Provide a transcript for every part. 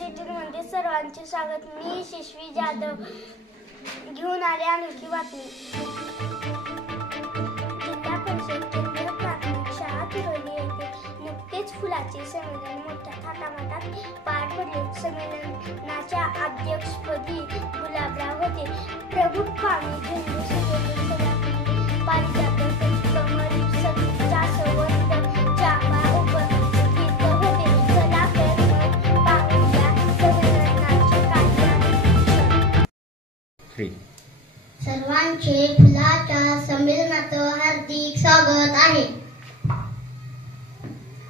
बुलेटिनमध्ये सर्वांचे स्वागत। मी शिशवी जाधव घेऊन आले अनोखी बातमी। जिल्हा परिषद केंद्र प्राथमिक शाळा तिरोली येथे नुकतेच फुलाचे संमेलन मोठ्या थाटामाटात पार पडले। संमेलनाच्या अध्यक्षपदी गुलाबराव होते। प्रमुख पाहुणे झेंडू सफेद सदाफुली पारिजातक कमळ जास्वंद चाफा उपस्थित होते। चला तर मग पाहूया संमेलनाचे कार्यक्रम। सर्वांचे फुलाच्या संमेलनात हार्दिक स्वागत आहे।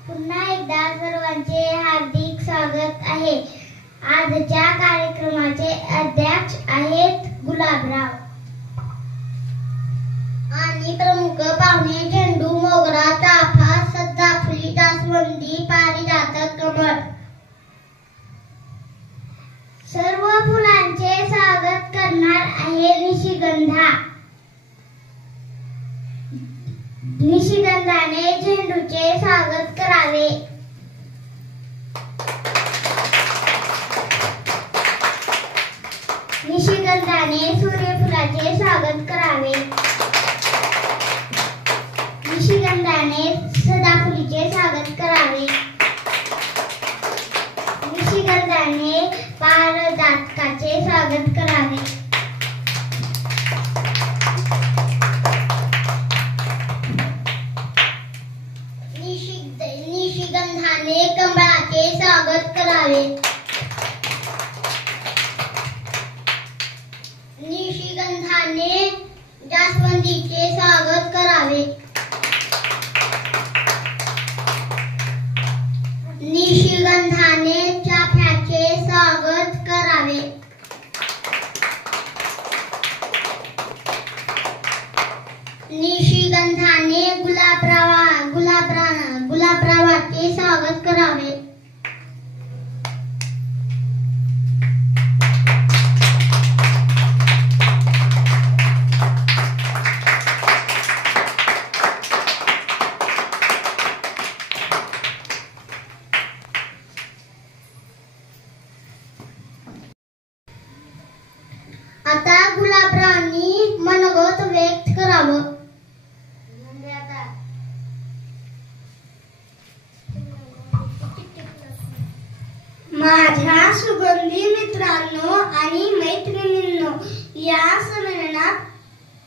पुन्हा एकदा सर्वांचे हार्दिक स्वागत आहे। आजच्या कार्यक्रमाचे अध्यक्ष आहेत गुलाबराव आणि प्रमुख पाहुणे झेंडू मोगरा चाफा सदाफुली जास्वंदी पारिजातक कमळ। सर्व फुलांचे स्वागत करणार आहे निशिगंधा। निशिगंधाने झेंडूचे स्वागत करावे। निशिगंधाने सूर्यफुलाचे स्वागत करावे। निशिगंधाने सदाफुलीचे स्वागत करावे। निशिगंधाने पारिजातकाचे स्वागत करावे। निशिगंधाने कमळाचे स्वागत करावे। निशिगंधाने जास्वंदीचे स्वागत करावे। निशिगंधाने चाफ्याचे स्वागत करावे। निशिगंधाने गुलाबरावाचे स्वागत करावे। आता गुलाबरावांनी मनोगत व्यक्त करावं। माझ्या सुगंधी मित्रांनो आणि मैत्रिणींनो, या संमेलनात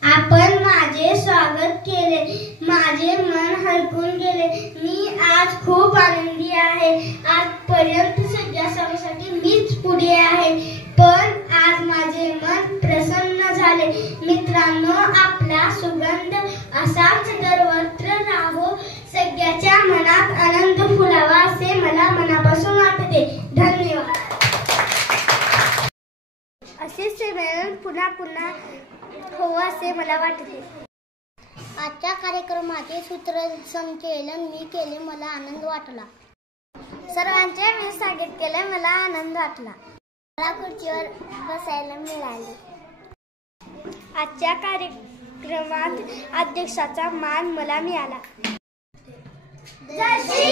आपण माझे स्वागत केले। माझे मन हरपून गेले। मी आज खूप आनंदी आहे। आजपर्यंत सगळ्यासाठी मीच पुढे आहे, पण आज माझे मन प्रसन्न झाले। मित्रांनो, आपला सुगंध असाच सर्वत्र राहो, सगळ्याच्या मनात आनंद फुलावा असे मला मनापासून वाटते। धन्यवाद। असे संमेलन पुन्हा पुन्हा हो असे मला वाटते। आजच्या कार्यक्रमाचे सूत्रसंचालन मी केले, मला आनंद वाटला। सर्वांचे मी स्वागत केले, मला आनंद वाटला। मला खुर्चीवर बसायला मिळाले। आजच्या कार्यक्रमात अध्यक्षाचा मान मला मिळाला। जय श्री